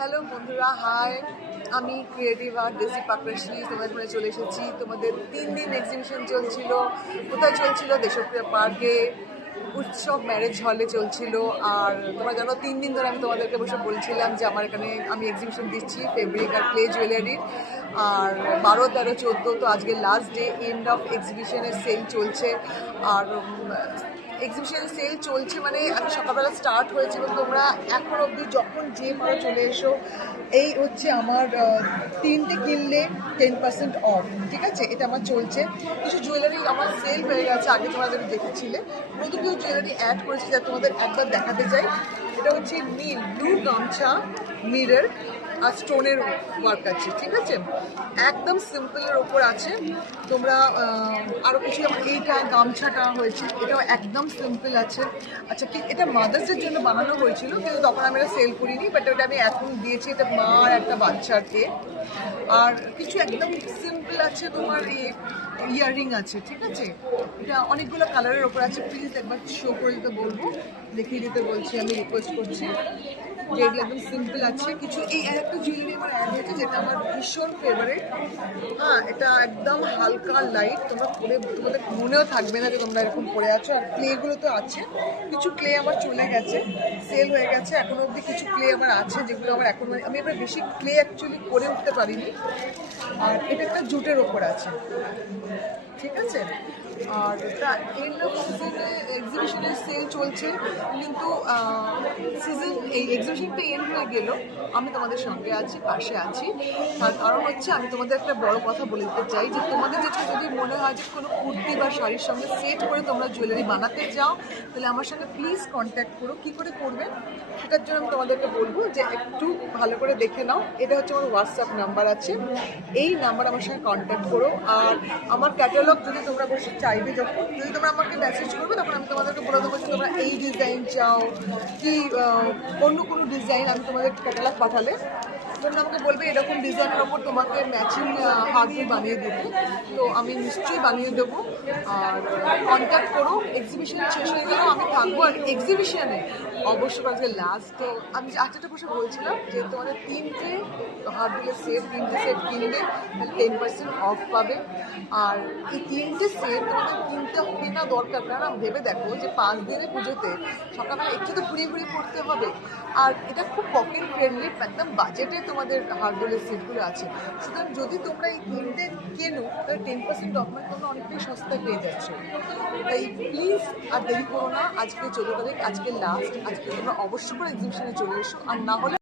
Hello বন্ধুরা, high. আমি creative art daisy Pakrashi তোমাদের ঘরে চলে এসেছি। তোমাদের 3 দিন এক্সিবিশন চলছিল। কোথায় চলছিল? দেশপ্রিয় পার্কে, উৎসব ম্যারেজ হলে চলছিল। আর তোমরা জানো 3 দিন ধরে আমি তোমাদেরকে বসে বলছিলাম যে আমার এখানে আমি এক্সিবিশন দিচ্ছি ফেব্রিক আর ক্লে জুয়েলারির। আর 12, 13, 14 তো আজকে লাস্ট ডে, এন্ড অফ এক্সিবিশনের সেল চলছে। আর এক্সিবিশন সেল চলছে মানে আমি সকালবেলা স্টার্ট হয়েছে এবং তোমরা এখন অবধি যখন যে পারো চলে এসো। এই হচ্ছে আমার 3টে কিনলে 10% অফ, ঠিক আছে? এটা আমার চলছে। কিছু জুয়েলারি আমার সেল হয়ে গেছে, আগে তোমরা যেটা দেখেছিলে। নতুন কিছু জুয়েলারি অ্যাড করেছি যা তোমাদের একবার দেখাতে চাই। এটা হচ্ছে নীল ব্লু গামছা, মিরর আর স্টোনের ওয়ার্ক আছে, ঠিক আছে? একদম সিম্পলের ওপর আছে। তোমরা আরও কিছু যেমন এইটা গামছাটা হয়েছে, এটাও একদম সিম্পল আছে। আচ্ছা, ঠিক এটা মাদার্সের জন্য বানানো হয়েছিল, কিন্তু তখন আমি এটা সেল করিনি, বাট ওটা আমি এখন দিয়েছি। এটা মা আর একটা বাচ্চাকে। আর কিছু একদম সিম্পল আছে, তোমার ইয়াররিং আছে, ঠিক আছে? এটা অনেকগুলো কালারের ওপর আছে। প্লিজ একবার শো করে দিতে বলবো, দেখিয়ে দিতে বলছি, আমি রিকোয়েস্ট করছি। যে এগুলো একদম সিম্পল আছে। কিছু এই একটা জুয়েলারি আমার অ্যাড হয়েছে যেটা আমার ভীষণ ফেভারিট। হ্যাঁ, এটা একদম হালকা লাইট, তোমরা পরে তোমাদের মনেও থাকবে না যে তোমরা এরকম পরে আছো। আর ক্লেগুলো তো আছে, কিছু ক্লে আমার চলে গেছে, সেল হয়ে গেছে। এখনো অবধি কিছু ক্লে আমার আছে যেগুলো আমার এখন আমি এবার বেশি ক্লে অ্যাকচুয়ালি করে উঠতে পারিনি। আর এটা একটা জুটের ওপর আছে, ঠিক আছে? আর এটা এন্ড অফ সিজনে এক্সিবিশনের সেল চলছে, কিন্তু সিজন এই এক্সিবিশনটা এন্ড হয়ে গেল, আমি তোমাদের সঙ্গে আছি, পাশে আছি। তার কারণ হচ্ছে আমি তোমাদের একটা বড় কথা বলে দিতে চাই যে তোমাদের যেটা যদি মনে হয় যে কোনো কুর্তি বা শাড়ির সঙ্গে সেট করে তোমরা জুয়েলারি বানাতে চাও, তাহলে আমার সঙ্গে প্লিজ কন্ট্যাক্ট করো। কী করে করবে সেটার জন্য আমি তোমাদেরকে বলবো যে একটু ভালো করে দেখে নাও। এটা হচ্ছে আমার হোয়াটসঅ্যাপ নাম্বার আছে, এই নাম্বার আমার সঙ্গে কন্ট্যাক্ট করো। আর আমার ক্যাটালগ যদি তোমরা বসে চাইবে, যদি তোমরা আমাকে মেসেজ করবে, তখন আমি তোমাদেরকে বলে দেবো যে তোমরা এই ডিজাইন চাও কি অন্য কোনো ডিজাইন। আমি তোমাদের ক্যাটালগ পাঠালে তোমরা আমাকে বলবে এরকম ডিজাইনের ওপর তোমাকে ম্যাচিং হার্ডওয়্যার বানিয়ে দেবে, তো আমি নিশ্চয়ই বানিয়ে দেবো। আর কন্ট্যাক্ট করো। এক্সিবিশন শেষ হয়ে গেলেও আমি থাকবো। আর এক্সিবিশনে অবশ্যই আজকে লাস্ট ডে। আমি আজকে বসে বলছিলাম যে তোমাদের 3টে হার্ডওয়্যার সেট, 3টে সেট কিনলে তাহলে 10% অফ পাবে। আর এই 3টে সেট তোমাদের কিনতে হবে না, দরকার। কারণ ভেবে দেখো যে 5 দিনের পুজোতে সকালবেলা একটু তো ঘুরিয়ে ঘুরিয়ে পড়তে হবে। আর এটা খুব পকেট ফ্রেন্ডলি, একদম বাজেটে তোমাদের হার্ডওয়্যার সেটগুলো আছে। সুতরাং যদি তোমরা এই 3টে কেনো তাহলে 10% অফ, মানে তোমরা অনেকটাই সস্তায় পেয়ে যাচ্ছ। তাই প্লিজ আর দেরি করো না। আজকে 14 তারিখ, আজকে লাস্ট। আজকে তোমরা অবশ্যই করে এক্সিবিশনে চলে এসো। আর না হলে